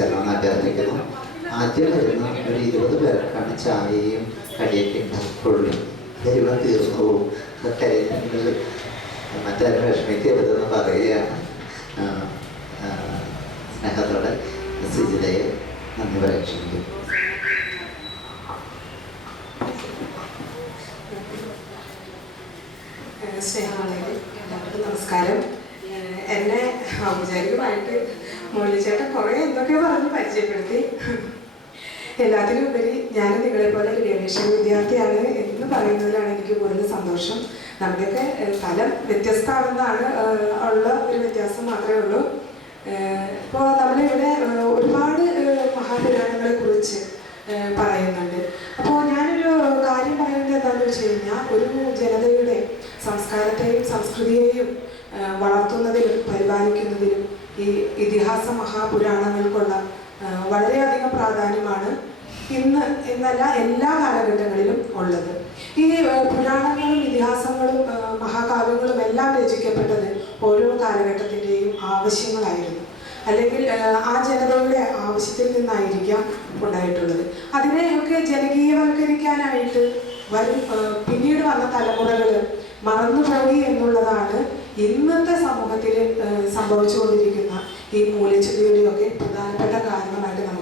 എത്തിച്ചേരണമെന്ന് അഭ്യർത്ഥിക്കുന്നു. ആദ്യം വരുന്ന ഒരു 20 പേർക്കാണ് ചായയും കടിയൊക്കെ ഉണ്ടാക്കുള്ളൂ. ദൈവം തീർന്നു പോകും. കരയുന്നത് മറ്റാരും വിഷമിക്കരുതെന്ന് പറയുകയാണ്. സ്നേഹത്തോടെ സുജിതയെ നന്ദി പറയാൻ ക്ഷണിക്കും. സ്നേഹമാണെങ്കിൽ എല്ലാവർക്കും നമസ്കാരം. എന്നെ ഔപചാരികമായിട്ട് മുരളിച്ചേട്ടൻ കുറേ എന്തൊക്കെയോ പറഞ്ഞ് പരിചയപ്പെടുത്തി. എല്ലാത്തിനും ഉപരി ഞാൻ നിങ്ങളെപ്പോലെ ഒരു ഗവേഷണ വിദ്യാർത്ഥിയാണ് എന്ന് പറയുന്നതിലാണ് എനിക്ക് കൂടുതൽ സന്തോഷം. നമ്മുടെയൊക്കെ തലം വ്യത്യസ്തമാണെന്നാണ് ഉള്ള ഒരു വ്യത്യാസം മാത്രമേ ഉള്ളൂ. ഇപ്പോൾ നമ്മളിവിടെ ഒരുപാട് മഹാപുരാണങ്ങളെ കുറിച്ച് പറയുന്നുണ്ട്. അപ്പോൾ ഞാനൊരു കാര്യം പറയുന്നത് എന്താണെന്ന് വെച്ച് കഴിഞ്ഞാൽ, ഒരു ജനതയുടെ സംസ്കാരത്തെയും സംസ്കൃതിയെയും വളർത്തുന്നതിലും പരിപാലിക്കുന്നതിലും ഈ ഇതിഹാസ മഹാപുരാണങ്ങൾക്കുള്ള വളരെയധികം പ്രാധാന്യമാണ് ഇന്ന് എന്നല്ല എല്ലാ കാലഘട്ടങ്ങളിലും ഉള്ളത്. ഈ പുരാണങ്ങളും ഇതിഹാസങ്ങളും മഹാകാവ്യങ്ങളും എല്ലാം രചിക്കപ്പെട്ടത് ഓരോ കാലഘട്ടത്തിൻ്റെയും ആവശ്യങ്ങളായിരുന്നു, അല്ലെങ്കിൽ ആ ജനതയുടെ ആവശ്യത്തിൽ നിന്നായിരിക്കാം ഉണ്ടായിട്ടുള്ളത്. അതിനെയൊക്കെ ജനകീയവൽക്കരിക്കാനായിട്ട് പിന്നീട് വന്ന തലമുറകൾ മറന്നുപോയി എന്നുള്ളതാണ് ഇന്നത്തെ സമൂഹത്തിൽ സംഭവിച്ചുകൊണ്ടിരിക്കുന്ന ഈ മൂല്യച്യുതിയുടെയൊക്കെ പ്രധാനപ്പെട്ട കാരണമായിട്ട് നമുക്ക്